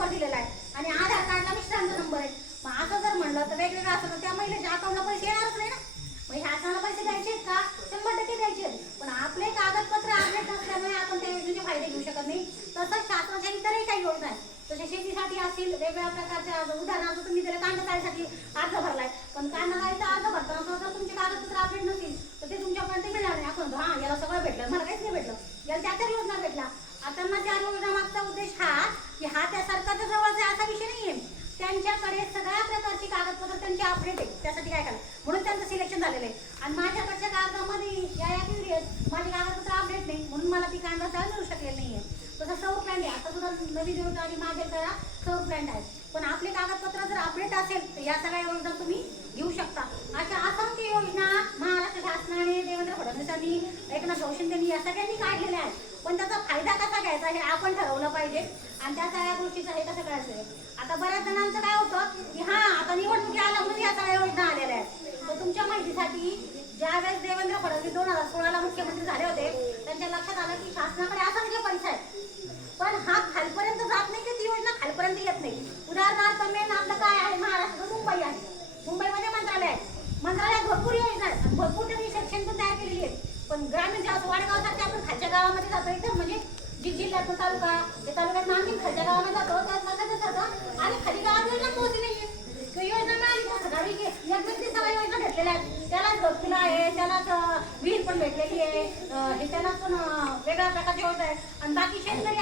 Number दिलेला आहे. आणि आधार कार्डला मिस्टरांचा नंबर आहे. मग असं जर म्हणलं तर वेगवेगळं असं तर त्या महिलेच्या अकाउंटला पैसे येणारच नाही ना. मग ह्या शासनाला पैसे द्यायचे आहेत का? शंभर टक्के द्यायचे. पण आपले कागदपत्र अपडेट नसल्यामुळे आपण त्या योजनेचे म्हणजे फायदे घेऊ शकत नाही. तसंच शासनाच्या इतरही काही योजना आहेत. जसे शेतीसाठी असतील वेगवेगळ्या प्रकारच्या उदाहरणार्थ तुम्ही त्याला कांदा अर्ज भरलाय. पण कांदा जाळीचा अर्ज भरताना जर तुमचे कागदपत्र अपडेट नसतील तर ते तुमच्यापर्यंत मिळणार नाही. आपण हा याला सगळं भेटलं. मला काहीच नाही भेटलं. याला त्या चार योजना भेटला आता मग त्या योजना मागचा उद्देश हा की हा त्या कागदपत्र आहे त्यासाठी काय करा म्हणून त्यांचं सिलेक्शन झालेलं आहे. आणि माझ्याकडच्या कागदामध्ये या या आहेत माझी कागदपत्र अपडेट नाही. म्हणून मला ती कागद चालू मिळू शकलेली आहे तसं सौर प्लॅन आहे. आता सुद्धा नवीन योजना आणि मागे करा सौर प्लॅन आहे पण आपले कागदपत्र जर अपडेट असेल तर या सगळ्या योजना तुम्ही घेऊ शकता. अशा असंख्य योजना महाराष्ट्र शासनाने देवेंद्र फडणवीसांनी एकनाथ भाऊ या सगळ्यांनी काढलेल्या आहेत. पण त्याचा फायदा कसा घ्यायचा हे आपण ठरवलं पाहिजे. आणि त्या सगळ्या गोष्टीचं हे कसं करायचं? आहे आता बऱ्याच जणांचं काय होतं की हां आता निवडणुकी आल्या म्हणून या सगळ्या योजना आलेल्या आहेत तर तुमच्या माहितीसाठी ज्यावेळेस देवेंद्र फडणवीस दोन हजार सोळाला मुख्यमंत्री झाले होते त्यांच्या लक्षात आलं की शासनाकडे असंख्य पैसा आहे. पण हा खालपर्यंत जात नाही की ती योजना खालपर्यंत येत नाही. उदाहरणार्थ मेन आपलं काय आहे? महाराष्ट्र मुंबई आहे. मुंबईमध्ये मंत्रालय आहे. मंत्रालयात भरपूर योजना आहेत. भरपूर त्यांनी सेक्शन पण तयार केलेली आहेत. पण ग्रामीण ज्या वाडगाव आपण खालच्या गावामध्ये जातो एकदम म्हणजे जी जिल्ह्यातून तालुका ते तालुक्यात आणखी खालच्या गावामध्ये जातो त्यात बघायचं जातं आणि खाली गावात योजना पोहोचली नाही योजना मिळाली तर ठराविक आहे. एक व्यक्ती सगळ्या योजना घेतलेल्या आहेत. आहे. त्यालाच विहीर पण भेटलेली आहे. अं, हे पण वेगळ्या प्रकारची होत आहे. आणि बाकी शेतकरी